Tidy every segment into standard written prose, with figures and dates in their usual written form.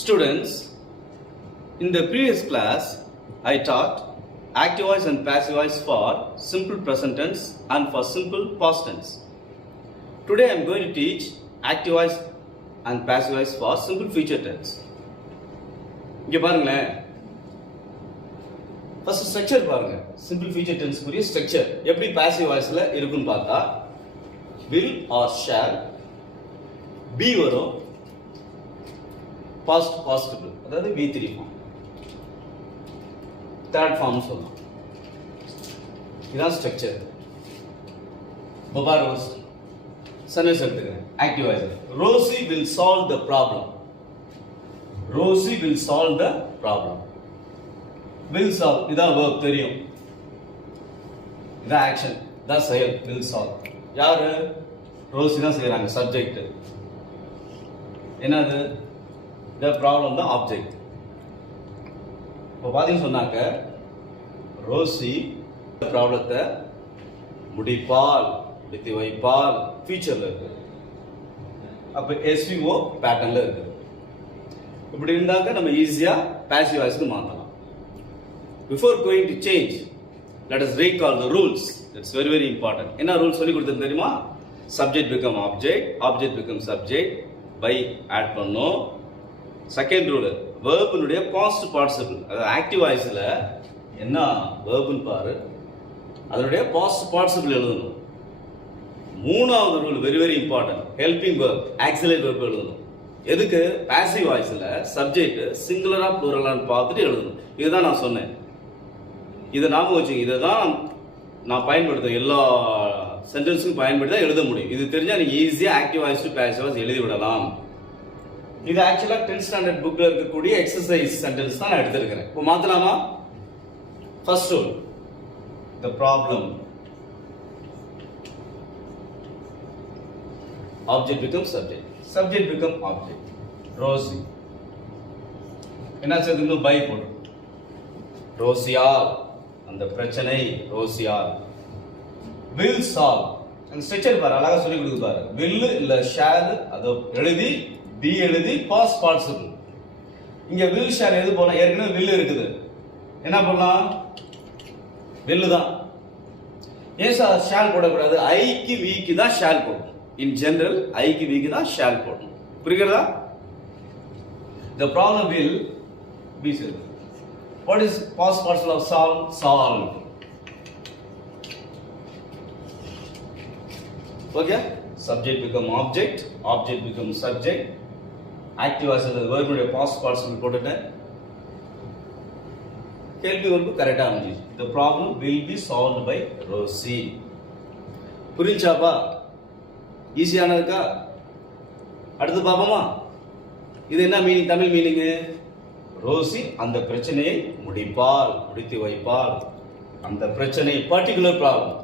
Students, in the previous class, I taught active voice and passive voice for simple present tense and for simple past tense. Today I am going to teach active voice and passive voice for simple future tense. இங்க பாருங்களேன், first structure பாருங்க. Simple future tense உரிய structure எப்படி passive வாய்ஸ்ல இருக்குன்னு பார்த்தா will or shall be வரும், past participle அதாவது V3 ஃபார்ம், தேர்ட் ஃபார்ம் சொல்லலாம். இதான் ஸ்ட்ரக்சர். பாரு சென்டென்ஸ் எடுத்துக்கிறேன். Active voice Rosy will solve the problem. Rosy will solve the problem. will solve இதான் verb தெரியும், இதான் ஆக்ஷன், இதான் செயல். will solve யாரு? ரோசி தான் செய்யறாங்க. சப்ஜெக்ட் என்னது? the problem தான் ஆப்ஜெக்ட். இப்போ பாத்தீங்கன்னு சொன்னாக்க ரோசி ப்ராப்ளத்தை முடிப்பால், முடித்து வைப்பால் ஃபியூச்சர்ல இருக்கு. அப்ப எஸ்விஓ பேட்டர்ன்ல இருக்கு. இப்படி இருந்தாக்க நம்ம ஈஸியா பாசிவ் வாய்ஸ்க்கு மாத்தலாம். Before going to change, let us recall the rules. That's very very important. என்ன ரூல் சொல்லி கொடுத்தது தெரியுமா? Subject become object, object become subject by add பண்ணோம். செகண்ட் ரூல், வேர்பினுடைய பாஸ்ட் பார்ட்டிசிபிள், அதாவது ஆக்டிவ் வாய்ஸ்ல என்ன வேர்ப்னு பாரு, அதனுடைய பாஸ்ட் பார்ட்டிசிபிள் எழுதணும். மூணாவது rule very very important, helping verb, auxiliary verb எழுதணும். எதுக்கு? பாசிவ் வாய்ஸ்ல சப்ஜெக்ட் சிங்குலரா ப்ளூரலான்னு பார்த்துட்டு எழுதணும். இதுதான் நான் சொன்னேன். இதை ஞாபகம் வச்சுங்க. இதை தான் நான் பயன்படுத்துவேன், எல்லா சென்டென்ஸுக்கும் பயன்படுத்தி தான் எழுத முடியும். இது தெரிஞ்சா நீங்க ஈஸியா active voice to passive voice எழுதி விடலாம். இது ஆக்சுவலா 10th ஸ்டாண்டர்ட் புக்ல இருக்கக்கூடிய எக்ஸசைஸ் சென்டென்ஸ் தான் நான் எடுத்திருக்கிறேன். இப்போ மாத்தலாமா? First rule, the problem, object becomes subject, subject become object. Rosie என்ன செய்யுது? பை போடு. ரோசியால் அந்த பிரச்சனை, ரோசியால். will solve, அந்த ஸ்ட்ரக்சர் பாரு, அழகா சொல்லி கொடுத்து பாரு. will இல்ல shall அத எழுதி be எழுதி past participle. இங்க will shall எது போனா, ஏற்கனவே will இருக்குது, என்ன பண்ணலாம்? will தான். ஏன் சார் shall போடக்கூடாது? I க்கு V க்கு தான் shall போடணும். in general I க்கு V க்கு தான் shall போடணும். புரியுதா? the problem will be solved. What is past participle of solve? Solved. Okay? Subject become object, object become subject. Active voice அந்த verb உடைய past participle போட்டுட்டேன். கேள்வி வந்து கரெக்டா அமைஞ்சிச்சு. The problem will be solved by Rosie. புரிஞ்சாப்பா? ஈஸியான இருக்கா? அடுத்து பாப்போமா? இது என்ன மீனிங்? தமிழ் மீனிங், ரோசி அந்த பிரச்சனையை முடிப்பால், முடித்து வைப்பால். அந்த பிரச்சனை பர்டிகுலர் ப்ராப்ளம்,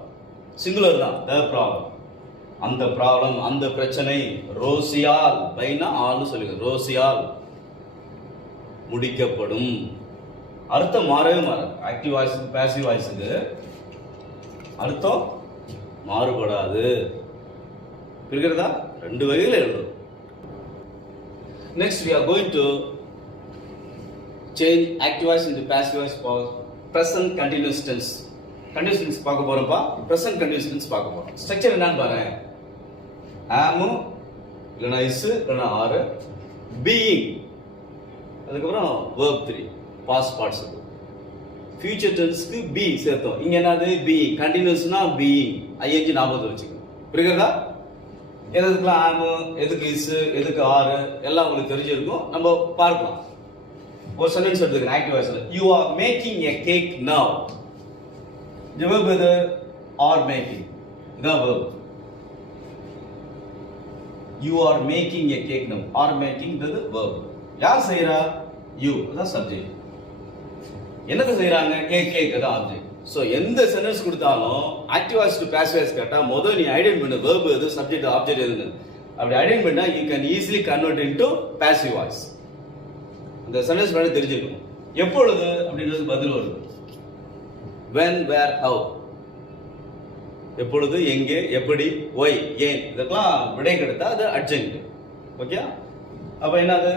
சிங்குலர் தான், the problem. அந்த ப்ராப்ளம், அந்த பிரச்சனை ரோசியால், பைனா ஆல்னு சொல்லுங்க, ரோசியால் முடிக்கப்படும். அர்த்தம் மாறவே மாறாது. ஆக்டிவ் வாய்ஸுக்கு பாசிவ் வாய்ஸுக்கு அர்த்தம் மாறுபடாது. புரிகிறதா? ரெண்டு வகையில் எழுதும். Next we are going to change active voice into passive voice for present continuous tense. Continuous tense பார்க்க போறோம்ப்பா. present continuous tense பார்க்க போறோம். ஸ்ட்ரக்சர் என்னன்னு பாருங்க. am இல்லனா is இல்லனா are, being, அதுக்கப்புறம் verb 3 past participle. future tenseக்கு be சேர்த்தோம். இங்க என்னது? being. continuousனா being, ing ஞாபகத்துல வச்சுக்கணும். புரியுதா? எதுக்குலாம் am, எதுக்கு is, எதுக்கு are எல்லாம் உங்களுக்கு தெரிஞ்சிருக்கும். நம்ம பார்க்கலாம். ஒரு சென்டென்ஸ் எடுத்துக்கிறேன் ஆக்டிவ் வாய்ஸ்ல. you are making a cake now. இந்த verb எது? are making. இதான் verb. you are making a cake now. are making the verb. யார் செய்யறா? you, அதான் சப்ஜெக்ட். என்னது செய்யறாங்க? கேக், அதான் ஆப்ஜெக்ட். சோ எந்த சென்டென்ஸ் கொடுத்தாலும் active voice to passive voice கேட்டா முதல்ல நீ ஐடென்டிஃபை பண்ணு, verb எது, சப்ஜெக்ட், ஆப்ஜெக்ட் எதுன்னு. அப்படி ஐடென்டிஃபை பண்ணா you can easily convert into passive voice. அந்த சென்டென்ஸ் பண்ண தெரிஞ்சிருக்கணும். எப்பொழுது அப்படின்றது பதில் வருது. when, where, how. எப்பொழுது, எங்கே, எப்படி, ஒய், ஏன், இதெல்லாம் விடை கிடைத்தா அது அட்ஜெக்ட். ஓகே? அப்ப என்னது?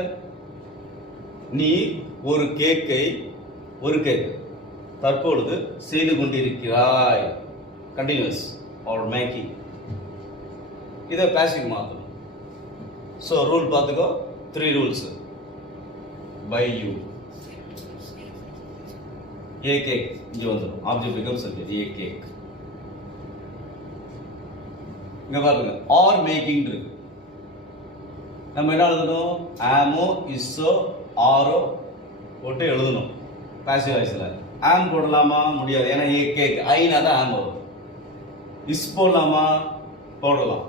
நீ ஒரு கேக் தற்பொழுது செய்து கொண்டிருக்கிறாய். Continuous are making. இதை பாசிவ் மாற்றணும். ஸோ ரூல் பார்த்துக்கோ. 3 rules. By you. A cake இங்கே வந்துடும். Object become subject. A cake. இங்க பாருங்க ஆர் மேக்கிங் இருக்கு. நம்ம என்ன எழுதணும்? ஆமோ இஸ்ஸோ ஆரோ போட்டு எழுதணும். பாசிவ் வாய்ஸ்ல ஆம் போடலாமா? முடியாது. ஏன்னா ஏ கேக் ஐனா தான் ஆம் வரும். இஸ் போடலாமா? போடலாம்.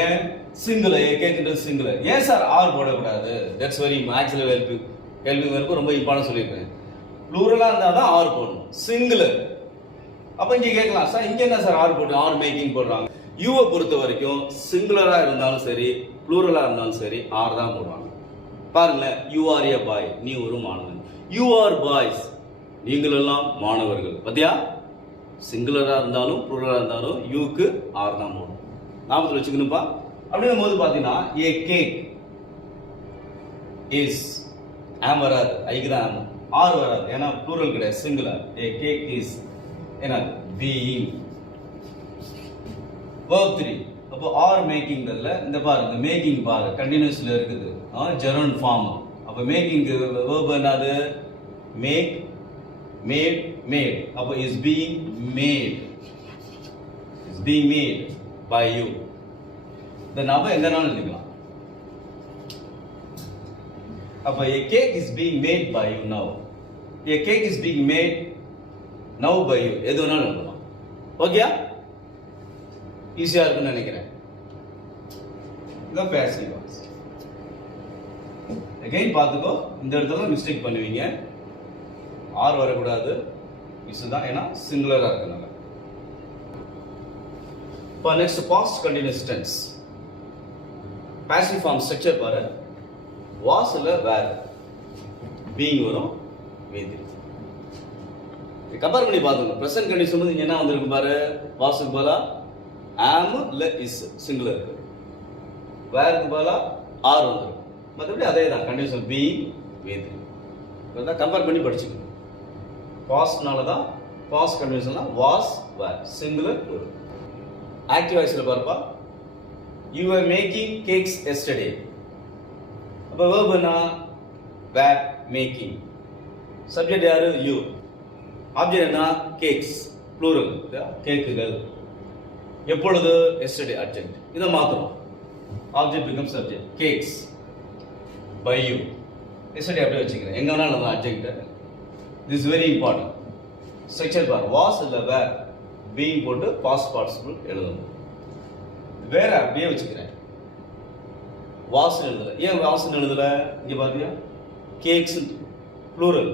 ஏன்? சிங்கிள். ஏ கேக்ன்றது சிங்கிள். ஏன் சார் ஆர் போடக்கூடாது? That's very actually helping verb ரொம்ப இம்பார்ட்டன்ட் சொல்லியிருக்கேன். ப்ளூரலா இருந்தா தான் ஆர் போடணும். சிங்கிள். அப்ப இங்க கேட்கலாம் சார் இங்க என்ன சார் ஆர் போட்டு ஆர் மேக்கிங் போடுறாங்க? யூவை பொறுத்த வரைக்கும் சிங்குலரா இருந்தாலும் சரி ப்ளூரலா இருந்தாலும் சரி ஆர் தான் போடுவாங்க. பாருங்களேன், யூ ஆர் ஏ பாய், நீ ஒரு மாணவன். யூ ஆர் பாய்ஸ், நீங்கள் எல்லாம் மாணவர்கள். பத்தியா? சிங்குலரா இருந்தாலும் ப்ளூரலா இருந்தாலும் யூக்கு ஆர் தான் போடும். ஞாபகத்தில் வச்சுக்கணும்பா. அப்படின்னும் போது பாத்தீங்கன்னா ஏ கேக் இஸ் ஆம் வராது, ஐக்கு தான் ஆம். ஆர் வராது, ஏன்னா ப்ளூரல் கிடையாது, சிங்குலர். ஏ கேக் இஸ் என்ன பீயிங். verb 3. அப்போ ஆர் மேக்கிங்ல இந்த பாருங்க மேக்கிங் பாரு கண்டினியூஸ்ல இருக்குது. Gerund form. அப்போ மேக்கிங் verb என்னது? Make, made, made. அப்போ is being made. Is being made by you. இந்த நப எங்கனாலும் எழுதிக்கலாம். அப்போ a cake is being made by you now. A cake is being made now by you. எது வேணாலும் எழுதலாம். ஓகேயா? ஈஸியா இருக்குன்னு நினைக்கிறேன். இதான் பேசிவ் வாய்ஸ். அகைன் பார்த்துக்கோ, இந்த இடத்துல மிஸ்டேக் பண்ணுவீங்க. ஆர் வரக்கூடாது, இஸ் தான், ஏன்னா சிங்குலரா இருக்கனால. இப்போ next past continuous tense. Passive form structure பாரு. வாஸ்ல வேர் பீயிங் வரும், வித். கம்பேர் பண்ணி பார்த்துக்கோ. பிரசன்ட் கண்டிஷன் வந்து என்ன வந்திருக்கு பாரு. வாஸ்க்கு பதிலா ஆம் இல்ல இஸ் சிங்குலர் இருக்கு. வேருக்கு பதிலா ஆர் வந்துடும். மற்றபடி அதே தான் கண்டிஷன் பீயிங் வித். இதான் கம்பேர் பண்ணி படிச்சுக்கணும். பாஸ்ட்னால தான் பாஸ்ட் கண்டிஷன்ல was were singular plural. Active வாய்ஸ்ல பாருப்பா. You are making cakes yesterday. அப்ப verb என்ன? Were making. சப்ஜெக்ட் யாரு? யூ. ஆப்ஜெக்ட் என்ன? கேக்ஸ் ப்ளூரல், கேக்குகள். எப்பொழுது? Yesterday adjunct. இதை மாத்தணும். Object become subject. Cakes by you. Yesterday அப்படியே வச்சுக்கிறேன். எங்க வேணாலும் adjunct. This very important. Structure பார். வாஸ் இல்ல வேர் பீயிங் போட்டு பாஸ்ட் பார்ட்டிசிபிள் எழுதணும். வேற அப்படியே வச்சுக்கிறேன். வாஸ் எழுதல. ஏன் வாஸ் எழுதல? இங்க பாத்தியா? Cakes plural.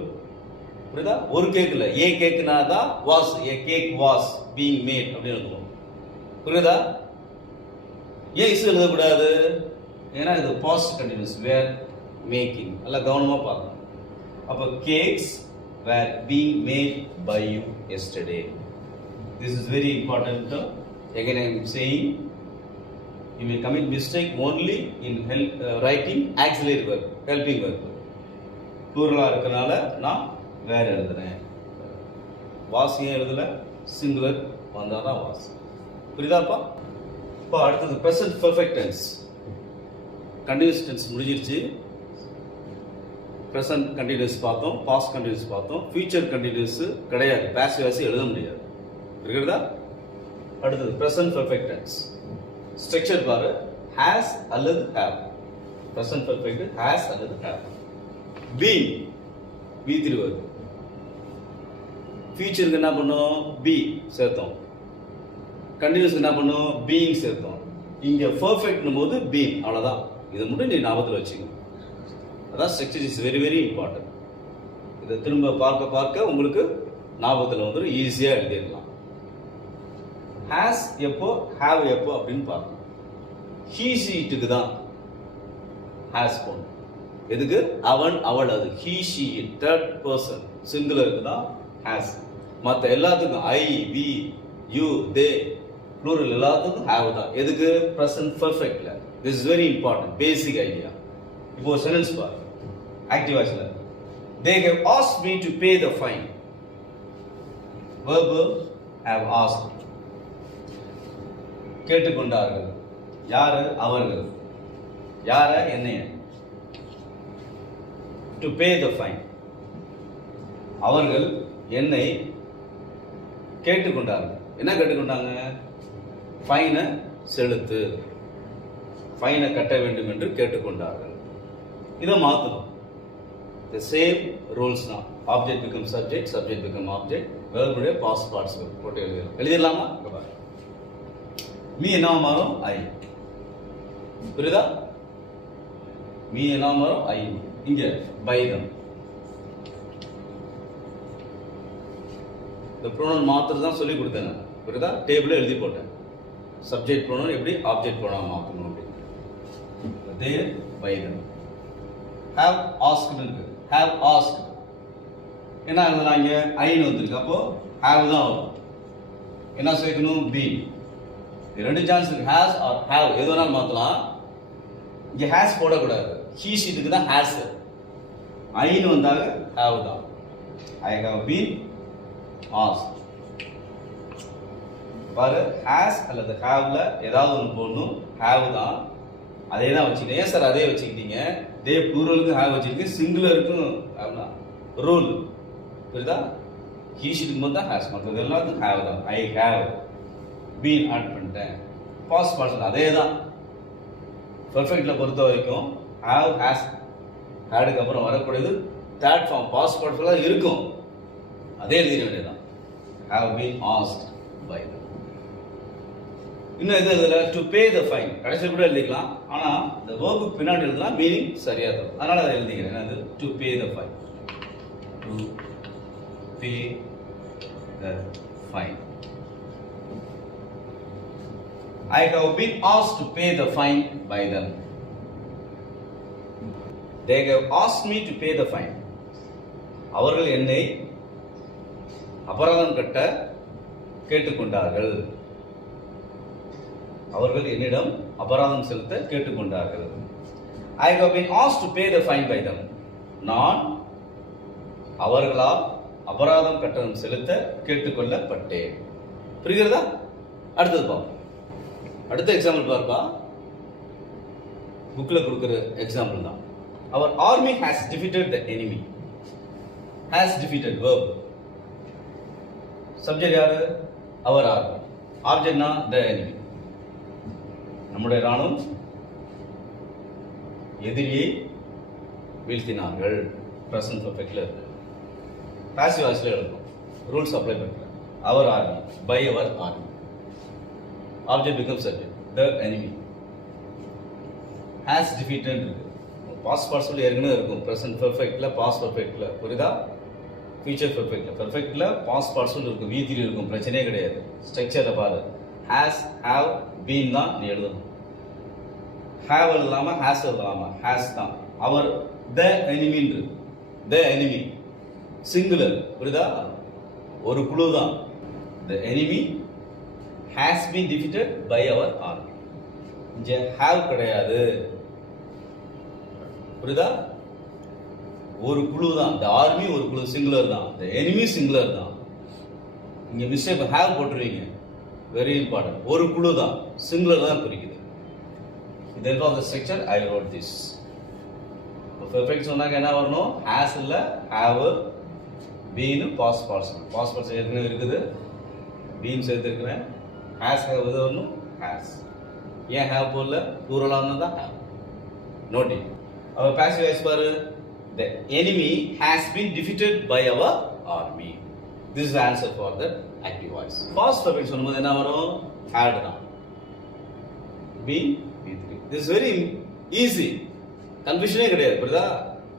புரியுதா? ஒரு கேக் இல்ல. ஏ கேக்னா தான் was. A cake was being made அப்படின்னு எழுதுவோம். புரியுதா? ஏன் இஸ் எழுதக்கூடாது? ஏன்னா இது பாஸ்ட் கண்டினியூஸ். வேர் மேக்கிங். எல்லாம் கவனமா பார்க்கணும். அப்ப cakes were being made by you yesterday. This is very important. Again I am saying you may commit mistake only in writing auxiliary verb, helping verb. plural இருக்கனால நான் வேற எழுதுறேன். வாஸ் ஏன் எழுதல? சிங்குலர் வந்தாதான் வாஸ். புரியுதாப்பா? இப்போ அடுத்தது present perfect tense. continuous tense முடிஞ்சிருச்சு. present continuous பார்த்தோம், past continuous பார்த்தோம், future continuous கிடையாது. passive voice எழுத முடியாது. புரியுதா? அடுத்தது present perfect tense. ஸ்ட்ரக்சர் பாரு. has அல்லது have. present perfect has அல்லது have. been V3 வருது. ஃபியூச்சருக்கு என்ன பண்ணோம்? be சேர்த்தோம். கண்டினியூஸ் என்ன பண்ணோம்? being சேர்த்தோம். இங்க பெர்ஃபெக்ட்னும் போது been. அவ்வளவுதான். இதை மட்டும் நீ ஞாபகத்தில் வச்சுக்கணும். அதான் structure is very very important. இதை திரும்ப பார்க்க பார்க்க உங்களுக்கு ஞாபகத்தில் வந்துடும். ஈஸியா எழுதிடலாம். has எப்போ, have எப்போ அப்படின்னு பார்க்கணும். he sheட்டுக்கு தான் has போடணும். எதுக்கு? அவன் அவள். அது he she third person சிங்குலருக்கு தான் has. மற்ற எல்லாத்துக்கும் I we you they plural எல்லாத்துக்கும் have தான். எதுக்கு? present perfectல. this is very important basic idea. இப்போ சென்டென்ஸ் பாரு. ஆக்டிவ் வாய்ஸ்ல. They have asked me to pay the fine. Verb have asked. கேட்டுக்கொண்டார்கள். யாரு? அவர்கள். யார? என்னைய. To pay the fine. அவர்கள் என்னை கேட்டுக்கொண்டார்கள். என்ன கேட்டுக்கொண்டாங்க? ஃபைனை செலுத்து, ஃபைனை கட்ட வேண்டும் என்று கேட்டுக்கொண்டார்கள். இதை மாற்றணும். The same rules தான். Object become subject, subject become object, verb உடைய past participle போட்டு எழுதிடலாமா? மீ என்ன மாறும்? ஐ. புரியுதா? மீ என்ன மாறும்? ஐ. இங்க by them. இந்த ப்ரோனவுன் மாத்திரம் தான் சொல்லி கொடுத்தேன். புரியுதா? டேபிள்ல எழுதி போட்டேன். சப்ஜெக்ட் ப்ரோனவுன் எப்படி ஆப்ஜெக்ட் ப்ரோனவுன் மாத்தணும் அப்படி. they by them. have asked இருக்கு. have asked என்ன எழுதுறாங்க? ஐன்னு வந்திருக்கு. அப்போ have தான் வரும். என்ன சேர்க்கணும்? been. ரெண்டு சான்ஸ் இருக்கு. has or have எது வேணாலும் மாத்தலாம். இங்க has போடக்கூடாது. he ஷீட்டுக்கு தான் has. ஐன்னு வந்தாங்க have தான். I have been asked. பாரு, has அல்லது haveல ஏதாவது ஒன்று போடணும். have தான். அதே தான் வச்சுக்கிட்டீங்க. ஏன் சார் அதே வச்சுக்கிட்டீங்க? தே ப்ளூரலுக்கு have வச்சுக்கிட்டு சிங்குலருக்கும் have தான் ரூல். புரியுதா? he ஷீட்டுக்கு மட்டும் தான் has, மற்றது எல்லாத்துக்கும் have தான். I have been ஆட் பண்ணிட்டேன். பாஸ்ட் பார்ட்டிசிபிள் அதே தான். பெர்ஃபெக்ட்ல பொறுத்த வரைக்கும் have, has, hadக்கு அப்புறம் வரக்கூடியது தேர்ட் ஃபார்ம் பாஸ்ட் பார்ட்டிசிபிளா இருக்கும். அதே எழுதிட வேண்டியதுதான். have been asked by them. இன்னும் இது இதுல to pay the fine கடைசியில் கூட எழுதிக்கலாம். ஆனா இந்த வேர்புக்கு பின்னாடி எழுதலாம், மீனிங் சரியா இருக்கும். அதனால அதை எழுதிக்கிறேன். என்னது? to pay the fine. to pay the fine. I have been asked to pay the fine by them. They have asked me to pay the fine. அவர்கள் என்னை அபராதம் கட்ட கேட்டுக்கொண்டார்கள். அவர்கள் என்னிடம் அபராதம் செலுத்த கேட்டுக்கொண்டார்கள். I have been asked to pay the fine by them. நான் அவர்களால் அபராதம் கட்டணம் செலுத்த கேட்டுக்கொள்ளப்பட்டேன். புரிகிறதா? அடுத்தது பாப்போம். அடுத்த எக்ஸாம்பிள் பார்ப்பா. புக்ல கொடுக்கிற எக்ஸாம்பிள் தான். Our army has defeated the enemy. Has defeated verb. Subject யாரு? our army. ஆப்ஜெக்ட்னா the enemy. நம்முடைய ராணுவம் எதிரியை வீழ்த்தினார்கள். பிரசன்ட் பெர்ஃபெக்ட்ல இருக்கு. பாசிவ் வாய்ஸ்ல எழுதணும். ரூல்ஸ் அப்ளை பண்ணுங்க. our army, by our army. Object becomes subject. The enemy has defeated. Past participle ஏற்கனவே இருக்கும். Present perfectல, past perfectல. புரியுதா? Future perfectல. Perfectல past participle இருக்கும். V3 இருக்கும். பிரச்சனையே கிடையாது. ஸ்ட்ரக்சரை பாரு. Has, have, been தான் நீ எழுதணும். Have எழுதலாமா? Has எழுதலாமா? Has தான். அவர் the enemy இருக்கு. The enemy singular. புரியுதா? ஒரு குழு தான். The enemy has been defeated by our army. இங்க have கிடையாது. புரியுதா? ஒரு குழு தான். the army ஒரு குழு சிங்குலர் தான். the enemy சிங்குலர் தான். இங்க மிஸ்டேக் have போட்டுருவீங்க. Very important. ஒரு குழு தான், சிங்குலர் தான் குறிக்குது. therefore the structure I wrote this. Perfect சொன்னாக்க என்ன வரணும்? has இல்ல have, been, past participle. past participle ஏற்கனவே இருக்குது. been சேர்த்திருக்கிறேன். has have எது வரணும்? has. ஏன் have போடல? plural ஆனதா have. note it. our passive voice பாரு. the enemy has been defeated by our army. This is the answer for that active voice. Past perfect சொல்லும்போது என்ன வரும்? had தான். been, b3. This is very easy. கன்ஃபியூஷனே கிடையாது. புரியுதா?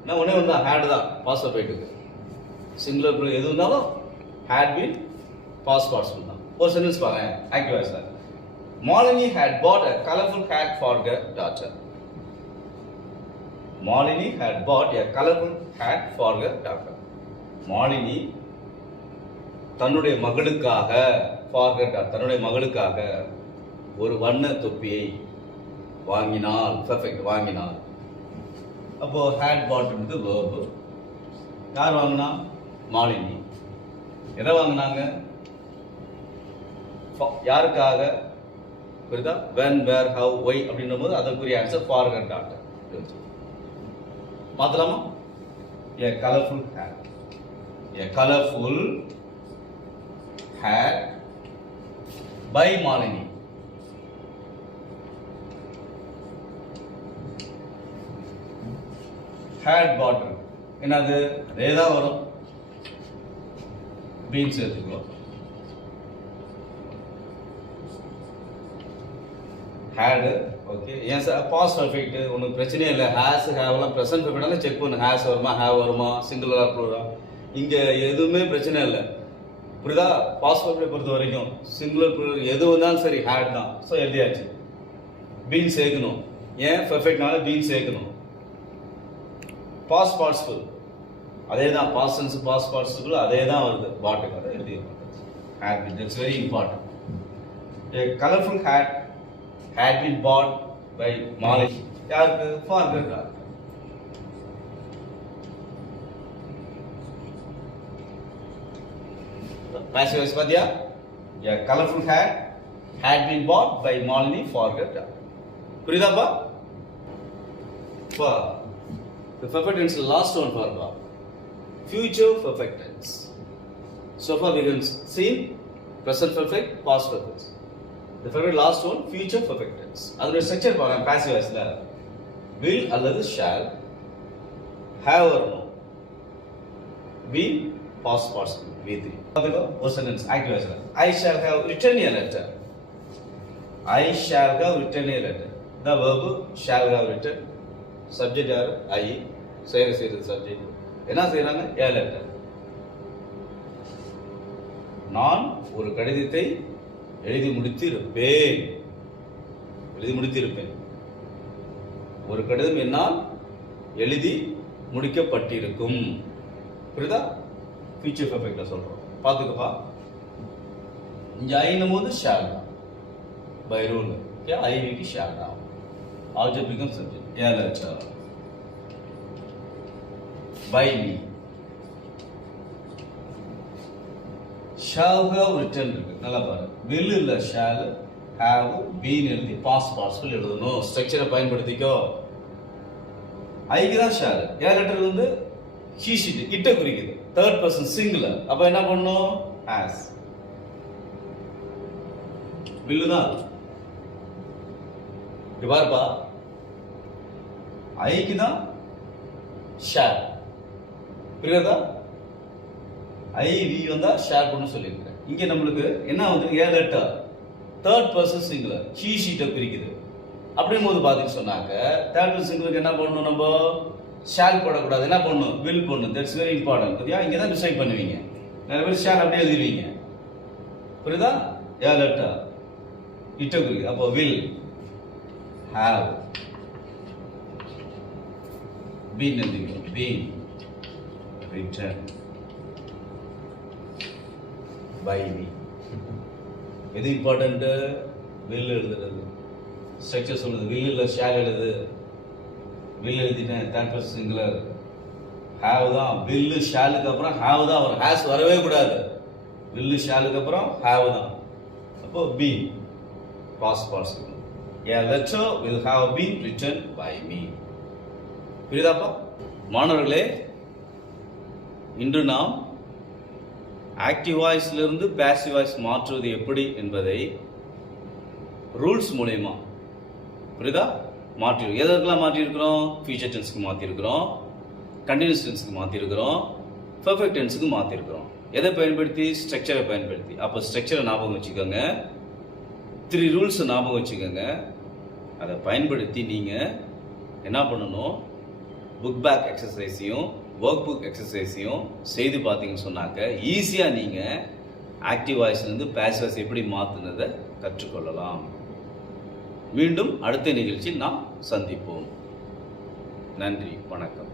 நான் ஒண்ணே ஒண்ணு தான், had தான் past perfectக்கு. சிங்குலர் எது இருந்தாலும் had been past participle தான். ஒரு சென்டென்ஸ் பாருங்க. ஆக்டிவ் வாய்ஸ் தான். Malini had bought a colorful hat for her daughter. Malini had bought a colorful hat for her daughter. Malini தன்னுடைய மகளுக்காக for her daughter, தன்னுடைய மகளுக்காக ஒரு வண்ண தொப்பியை வாங்கினாள். பெர்ஃபெக்ட். வாங்கினாள். அப்போ had bought வந்து verb. யார் வாங்கினா? மாலினி. எதை வாங்கினாங்க? யாருக்காக? புரியுதா? when, where, how, why அப்படின்னும் போது அதற்குரிய answer for her daughter. மாத்தலாமா? a colorful hat. a colorful hat by Malini. had bought என்னது? அதே தான் வரும். பீன்ஸ் எடுத்துக்கலாம். had okay. ஏன் சார் பாஸ்ட் பர்ஃபெக்ட் ஒன்றும் பிரச்சனையே இல்லை. ஹேஸ் ஹேவ்லாம் ப்ரெசன்ட் பர்ஃபெக்டால செக் பண்ணு. ஹேஸ் வருமா, ஹேவ் வருமா, சிங்குலரா ப்ளூரா, இங்கே எதுவுமே பிரச்சனை இல்லை. புரியுதா? பாஸ்ட் பர்ஃபெக்ட் பொறுத்த வரைக்கும் சிங்குலர் ப்ளூரல் எது வந்தாலும் சரி ஹேட் தான். ஸோ எழுதியாச்சு. பீன் சேர்க்கணும். ஏன் பர்ஃபெக்ட்னால பீன் சேர்க்கணும். பாஸ்ட் பார்ட்டிசிபிள் அதே தான். பாஸ்ட் டென்ஸ் பாஸ்ட் பார்ட்டிசிபிள் அதே தான் வருது. பாட்டுக்கு அதை எழுதியிருக்கோம். Had been, that's very important. A colorful hat had been bought by Malini. யாருக்கு? for her daughter. passive voice பாத்தியா? A colorful hat had been bought by Malini for her daughter. புரியுதாப்பா? The perfect tense is the last one for ba. Future perfect tense. So far we can see present perfect, past perfect. The perfect last one, future perfect tense. அதோட structure பாருங்க. passive voiceல will அல்லது shall, have or no, be, past participle, V3. பாத்துக்கோ. ஒரு sentence active voiceல I shall have written a letter. I shall have written a letter. The verb shall have written. Subject யாரு? I. செய்யறது subject. என்ன செய்யறாங்க? a letter. நான் ஒரு கடிதத்தை எழுதி முடித்திருப்பேன். ஒரு கடிதம் என்னால் எழுதி முடிக்கப்பட்டிருக்கும். புரியுதா? ஃபியூச்சர் பர்ஃபெக்ட்ல சொல்றோம். பாத்துக்கப்பா. இங்க ஐனும் போது ஷால் தான் பை ரூல். ஓகே, ஐவிக்கு ஷால் தான். Object become subject. A letter by me. shall have written இருக்கு. நல்லா பாரு. will இல்ல shall, have, been எழுதி past participle எழுதணும். ஸ்ட்ரக்சரை பயன்படுத்திக்கோ. ஐக்கு தான் shall. ஏ லெட்டர் வந்து he she இட்ட குறிக்குது. Third person singular. அப்ப என்ன பண்ணணும்? has. will தான். இது பாருப்பா. ஐக்கு தான் shall. புரியுதா? ஐ வி வந்தா ஷேர் பண்ண சொல்லியிருக்கிறேன். இங்க நம்மளுக்கு என்ன வந்து A letter third person singular he she-ட்ட குறிக்குது. அப்படின் போது பாத்தீங்க சொன்னாக்க தேர்ட் பர்சன் சிங்குலருக்கு என்ன பண்ணணும்? நம்ம ஷேல் போடக்கூடாது. என்ன பண்ணணும்? வில் பண்ணணும். That's very important. சரியா? இங்க தான் மிஸ்டேக் பண்ணுவீங்க. நிறைய பேர் ஷேல் அப்படியே எழுதிடுவீங்க. புரியுதா? ஏ லெட்டர் இட்ட குறிக்குது. அப்போ வில், have, been எழுதிக்கணும். been written by me. எது இம்பார்ட்டன்ட்? will எழுதுறது. ஸ்ட்ரக்சர் சொல்லுது. will இல்ல shall எழுது. will எழுதிட்டேன். Third person singular. have தான். will shallக்கு அப்புறம் have தான் வரும். has வரவே கூடாது. will shallக்கு அப்புறம் have தான். அப்போ be, past participle. a letter will have been written by me. புரியுதாப்பா? மாணவர்களே, இன்று நாம் ஆக்டிவ் வாய்ஸ்லிருந்து பேசிவ் வாய்ஸ் மாற்றுவது எப்படி என்பதை ரூல்ஸ் மூலமா புரியுதா மாற்றிருக்கோம். எதற்கெல்லாம் மாற்றிருக்கிறோம்? ஃபியூச்சர் டென்ஸ்க்கு மாற்றிருக்கிறோம், கண்டினியூஸ் டென்ஸ்க்கு மாற்றிருக்கிறோம், பெர்ஃபெக்ட் டென்ஸுக்கு மாற்றிருக்கிறோம். எதை பயன்படுத்தி? ஸ்ட்ரக்சரை பயன்படுத்தி. அப்போ ஸ்ட்ரக்சரை ஞாபகம் வச்சுக்கோங்க. 3 ரூல்ஸ் ஞாபகம் வச்சுக்கோங்க. அதை பயன்படுத்தி நீங்கள் என்ன பண்ணணும்? புக் பேக் எக்ஸசைஸையும் ஒர்க் புக் எக்ஸசைஸையும் செய்து பார்த்தீங்கன்னு சொன்னாக்க ஈஸியாக நீங்கள் ஆக்டிவ் வாய்ஸ்லேருந்து பேசிவ் வாய்ஸ் எப்படி மாற்றுனதை கற்றுக்கொள்ளலாம். மீண்டும் அடுத்த நிகழ்ச்சியில் நாம் சந்திப்போம். நன்றி, வணக்கம்.